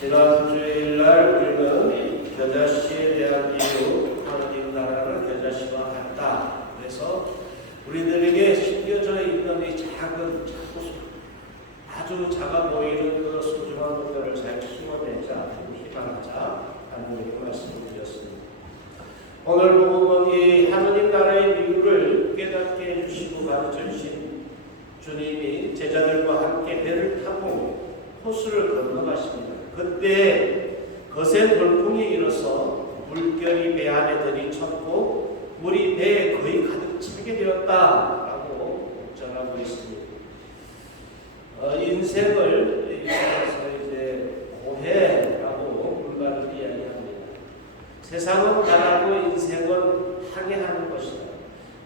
지난 주일날 우리는 겨자씨에 대한 이유, 하느님 나라는 겨자씨와 같다. 그래서 우리들에게 심겨져 있는 이 작은 아주 작아 보이는 그 소중한 것들을 잘 키워내자, 희망하자 하는 말씀을 드렸습니다. 오늘 복음은 이 하느님 나라의 비유를 깨닫게 해주시고 가르쳐 주신 주님이 제자들과 함께 배를 타고 호수를 건너가십니다. 그때 거센 돌풍이 일어서 물결이 배 안에 들이쳤고 물이 배에 거의 가득 차게 되었다라고 전하고 있습니다. 인생을 이제 고해라고 불가를 이야기합니다. 세상은 가라고 인생은 항해하는 것이다.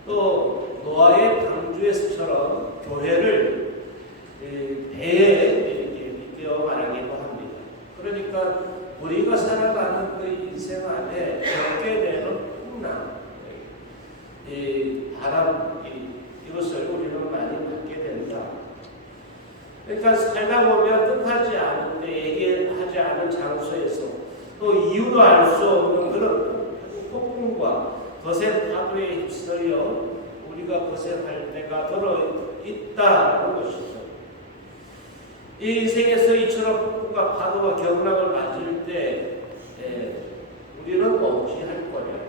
또 노아의 방주에서처럼 교회를 배에 이렇게 빗대어 말하기도 합니다. 그러니까 우리가 살아가는 그 인생 안에 겪게 되는 풍랑, 바람, 이것을 우리는 많이 받게 된다. 그러니까 살다 보면 뜻하지 않은데 얘기하지 않은 장소에서 또 이유도 알 수 없는 그런 폭풍과 거센 파도에 휩쓸려 우리가 고생할 때가 들어있다는 것이죠. 이 인생에서 이처럼 폭풍과 파도와 경락을 맞을 때 우리는 어찌 할 거냐?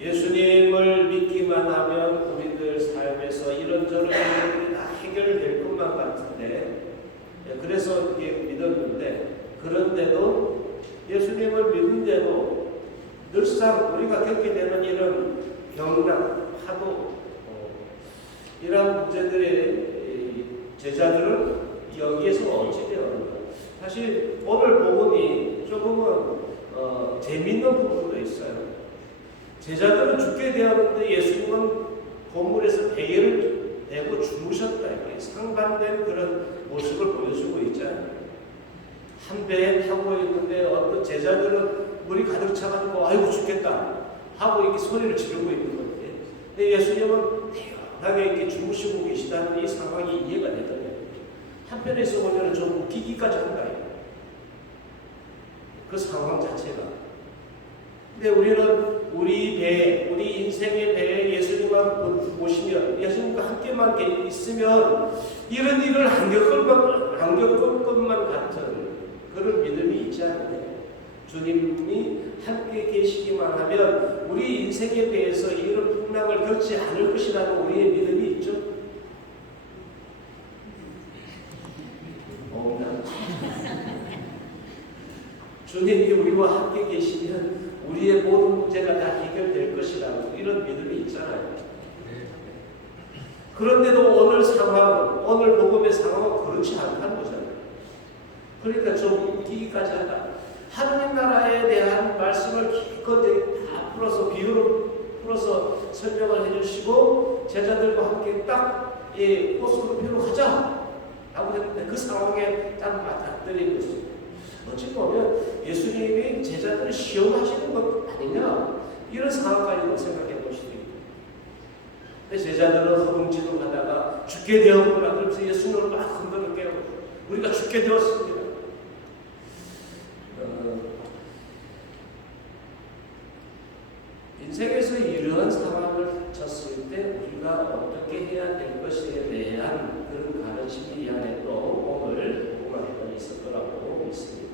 예수님을 믿기만 하면 우리들 삶에서 이런저런 일들이 다 해결될 것만 같은데, 그래서 이렇게 믿었는데, 그런데도 예수님을 믿는데도 늘상 우리가 겪게 되는 이런 경락, 파도, 이런 문제들의 제자들은 여기에서 어찌 되었는가? 사실 오늘 복음이 조금은 재밌는 부분도 있어요. 제자들은 죽게 되었는데 예수님은 고물에서 베개를 대고 주무셨다. 상반된 그런 모습을 보여주고 있잖아요. 한 배에 타고 있는데 어떤 제자들은 물이 가득 차가지고 아이고 죽겠다 하고 이렇게 소리를 지르고 있는 건데, 근데 예수님은 태연하게 이렇게 주무시고 계시다는 이 상황이 이해가 되더라고요. 한편에서 보면 좀 웃기기까지 한다. 그 상황 자체가. 근데 우리는 우리 배, 우리 인생의 배에 예수님만 모시면, 예수님과 함께만 있으면 이런 일을 안 겪을 것만 같은 그런 믿음이 있지 않나요? 주님이 함께 계시기만 하면 우리 인생의 배에서 이런 풍랑을 겪지 않을 것이라는 우리의 믿음이 있죠. 주님이 우리와 함께 계시면 우리의 모든 문제가 다 해결될 것이라고 이런 믿음이 있잖아요. 그런데도 오늘 상황은, 오늘 복음의 상황은 그렇지 않다는 거잖아요. 그러니까 좀 웃기기까지 하다. 하느님 나라에 대한 말씀을 기껏 다 풀어서, 비유로 풀어서 설명을 해주시고 제자들과 함께 딱 호수로 가자 라고 했는데 그 상황에 딱 맞닥뜨린 것입니다. 어찌 보면 예수님이 제자들을 시험하시는 것 아니냐, 이런 상황까지도 생각해 보시기. 근데 제자들은 허둥지둥하다가 죽게 되었구나 그러면서 예수님을 막 흔들어 깨우고 우리가 죽게 되었습니다. 인생에서 이러한 상황을 쳤을 때 우리가 어떻게 해야 될 것에 대한 그런 가르침이 이 안에 또 오늘 복음에 있을 거라고 믿습니다.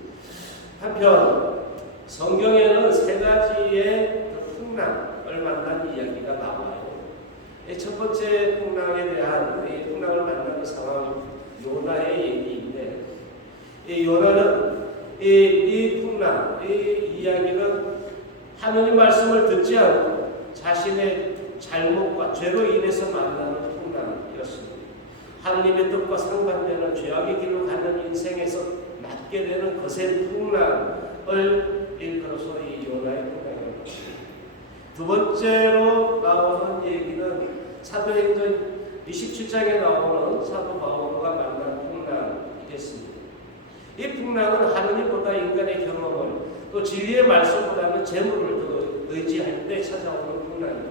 한편 성경에는 세 가지의 풍랑을 만난 이야기가 나와요. 첫 번째 풍랑에 대한 풍랑을 만난 상황이 요나의 얘기인데, 이 요나는 이 풍랑, 이 이야기는 하느님 말씀을 듣지 않고 자신의 잘못과 죄로 인해서 만나는 풍랑이었습니다. 하느님의 뜻과 상반되는 죄악의 길로 가는 인생에서 맞게 되는 거센 풍랑을 일컬어서 이 요나의 풍랑입니다. 두 번째로 나오는 얘기는 사도행전 27장에 나오는 사도 바울과 만난 풍랑이겠습니다. 이 풍랑은 하느님보다 인간의 경험을, 또 진리의 말씀보다는 재물을 더 의지할 때 찾아오는 풍랑입니다.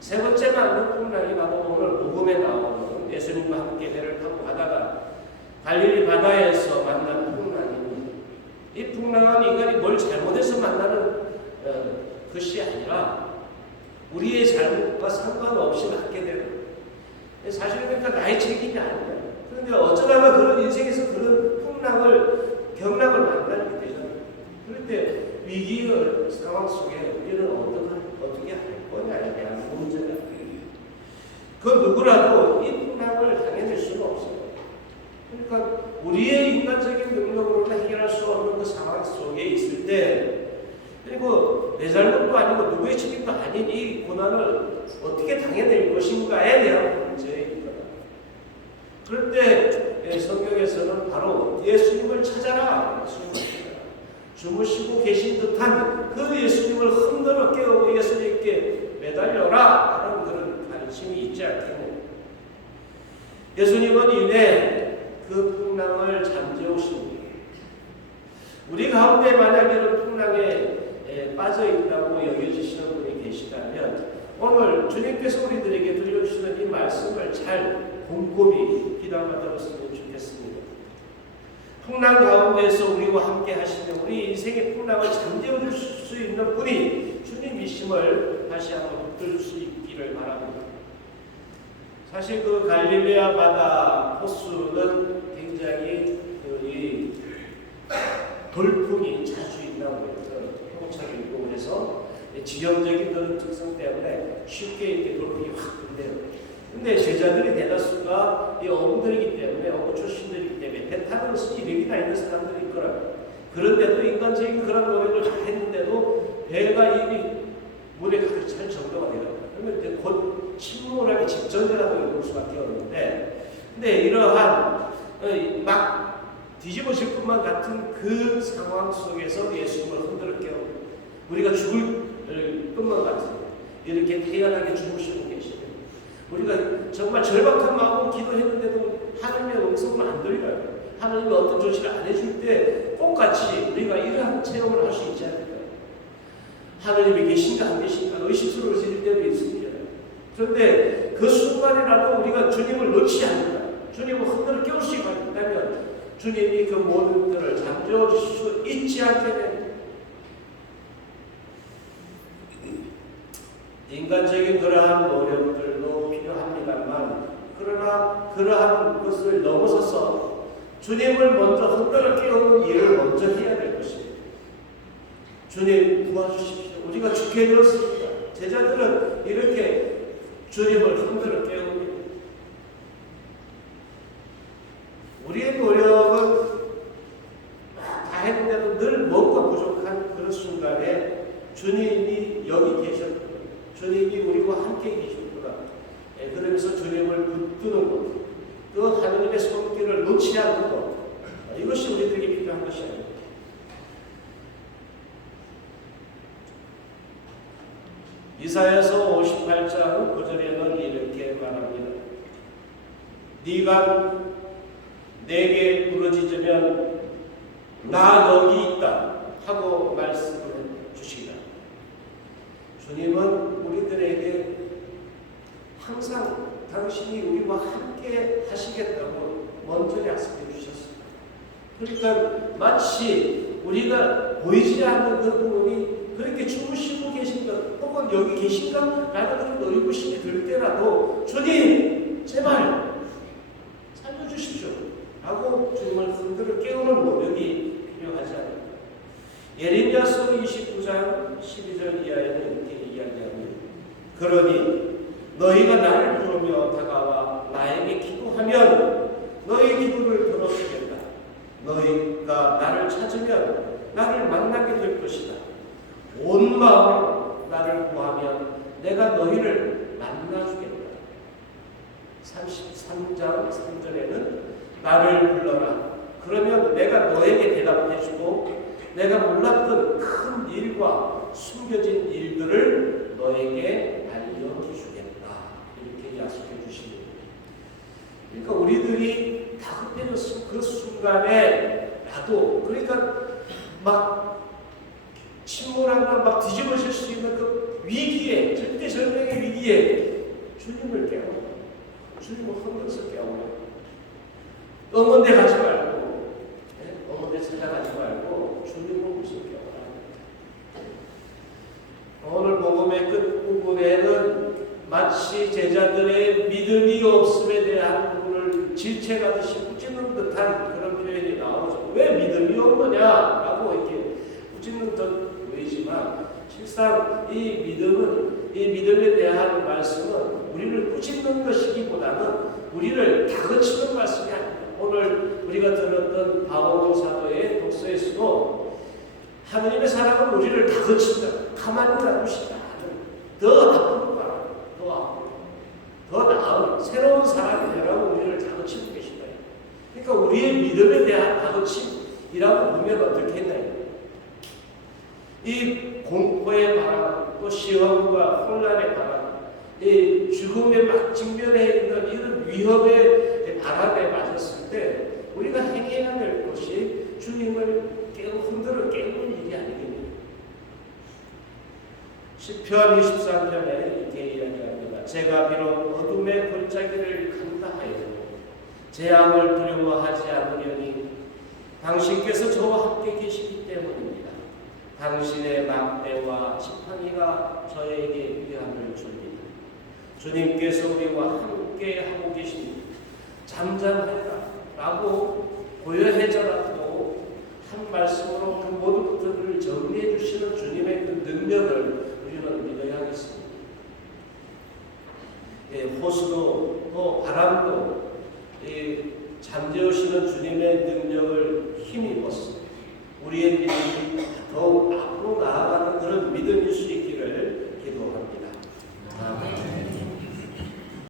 세 번째 만난 풍랑이 바로 오늘 복음에 나오는 예수님 예수님과 함께 배를 타고 가다가 갈릴리 바다에서 만난 풍랑입니다. 이 풍랑은 인간이 뭘 잘못해서 만나는 것이 아니라 우리의 잘못과 상관없이 맞게 되는, 사실은 그러니까 나의 책임이 아니야. 그런데 어쩌다가 그런 인생에서 그런 경락을 만나게 되잖아요. 그럴 때 위기의 상황 속에 우리는 어떻게 할 거냐에 대한 문제가 있습니다. 그 누구라도 이 풍랑을 당해낼 수는 없어요. 그러니까 우리의 인간적인 능력으로는 해결할 수 없는 그 상황 속에 있을 때, 그리고 내 잘못도 아니고 누구의 책임도 아닌 이 고난을 어떻게 당해낼 것인가에 대한 문제입니다. 그럴 때 성경에서는 바로 예수님을 찾아라, 주무시고 계신 듯한 그 예수님을 흔들어 깨우고 예수님께 매달려라 하는 그런 가르침이 있지 않겠느냐. 예수님은 이내 그 풍랑을 잠재우십니다. 우리 가운데 만약 이런 풍랑에 빠져 있다고 여겨지시는 분이 계시다면 오늘 주님께서 우리들에게 들려주시는 이 말씀을 잘 곰곰이 귀담아 들었으면 좋겠습니다. 풍랑 가운데서 우리와 함께 하시는 우리 인생의 풍랑을 잠재워줄 수 있는 분이 주님이심을 다시 한번 붙들 수 있기를 바랍니다. 사실 그 갈릴레아 바다 호수는 굉장히 이 돌풍이 자주 있다고 해요. 회복차도 있고 그래서 지형적인 그런 특성 때문에 쉽게 이렇게 돌풍이 확 분대요. 근데 제자들이 대다수가 이 어부들이기 때문에 어부 출신들이기 때문에 배 타는 것은 이력이 다 있는 사람들이 있더라고요. 그런데도 인간적인 그런 노력을 다 했는데도 배가 이미 물에 가득 찰 정도가 되더라고요. 그러면 곧 침몰하기 직전이라고 볼 수밖에 없는데, 근데 이러한 막 뒤집어질 것만 같은 그 상황 속에서 예수님을 흔들어 깨우고 우리가 죽을 것만 같은 이렇게 태연하게 주무시고 계시는, 우리가 정말 절박한 마음으로 기도했는데도 하나님의 음성은 안 들려요. 하나님이 어떤 조치를 안 해줄 때 똑같이 우리가 이러한 체험을 할 수 있지 않을까요? 하나님이 계신가 안 계신가 의심스러워질 때도 있습니다. 그런데 그 순간이라도 우리가 주님을 놓지 않는다, 주님을 흔들어 깨울 수 있다면 주님이 그 모든 것들을 잠재워 주실 수 있지 않게 됩니다. 인간적인 그러한 노력들도 필요합니다만, 그러나 그러한 것을 넘어서서 주님을 먼저 흔들어 깨우는 일을 먼저 해야 될 것입니다. 주님 도와주십시오. 우리가 죽게 되었습니다. 제자들은 이렇게 주님을 흔들어 깨웁니다. 우리의 노력은 다 했는데도 늘 뭔가 부족한 그런 순간에 주님이 여기 계셨구나, 주님이 우리와 함께 계셨구나, 그러면서 주님을 붙드는 것, 그 하나님의 손길을 놓지 않는 것, 이것이 우리들에게 필요한 것이 아닙니다. 이사야서 58장 9절에는 이렇게 말합니다. 네가 내게 부르짖으면 나 여기 있다 하고 말씀을 주시라. 주님은 우리들에게 항상 당신이 우리와 함께 하시겠다고 먼저 약속해 주셨습니다. 그러니까 마치 우리가 보이지 않는 그 부분이 그렇게 주무시고 계신 것, 혹은 여기 계신가? 라는 그런 의구심이 들 때라도 주님 제발 살려주십시오 하고 주님을 흔들어 깨우는 노력이 필요하지 않을까. 예레미야서 29장 12절 이하에는 이렇게 이야기합니다. 그러니 너희가 나를 부르며 다가와 나에게 기도하면 너희 기도를 들어주겠다. 너희가 나를 찾으면 나를 만나게 될 것이다. 온 마음으로 나를 구하면 내가 너희를 만나주겠다. 33장 3절에는 나를 불러라. 그러면 내가 너에게 대답해주고 내가 몰랐던 큰 일과 숨겨진 일들을 너에게 알려주겠다. 이렇게 약속해 주십니다. 그러니까 우리들이 다급해졌을 그 순간에 나도, 그러니까 막 침몰하거나 막 뒤집어질 수 있는 그 위기에, 절대절명의 위기에 주님을 깨우고 주님은 헌금서 깨우라. 응원대 가지 말고, 응원대 찾아가지 말고 주님은 무섭게 오라. 오늘 복음의 끝부분에는 마치 제자들의 믿음이 없음에 대한 부분을 질책하듯이 꾸짖는 듯한 그런 표현이 나오죠. 왜 믿음이 없느냐라고 이렇게 꾸짖는 듯 보이지만 실상 이 믿음에 대한 말씀은 우리를 꾸짖는 것이기보다는 우리를 다그치는 말씀이 아닙니다. 오늘 우리가 들었던 바울 사도의 독서에서도 하느님의 사랑은 우리를 다그친다. 가만히 놔두시다. 더 나쁜 바람, 더 나은 새로운 사람이 되라고 우리를 다그치고 계신다. 그러니까 우리의 믿음에 대한 다그침이라고 보면 어떻게 했나요? 이 공포의 바람, 또 시험과 혼란의 바람, 이 죽음에 막 직면해 있는 이런 위협의 바람에 맞았을 때 우리가 행해야 될 것이 주님을 흔들어 깨우는 일이 아니겠습니까? 시편 23편에 이렇게 이야기합니다. 제가 비록 어둠의 골짜기를 간다 하여도 재앙을 두려워하지 않으려니 당신께서 저와 함께 계시기 때문입니다. 당신의 막대와 지팡이가 저에게 위안을 줍니다. 주님께서 우리와 함께 하고 계십니다. 잠잠하라 라고 고요해져라고 한 말씀으로 그 모든 것들을 정리해 주시는 주님의 그 능력을 우리는 믿어야 하겠습니다. 호수도 또 바람도 잠재우시는 주님의 능력을 힘입어서 우리의 믿음이 더욱 앞으로 나아가는 그런 믿음일 수 있기를 기도합니다. 아멘.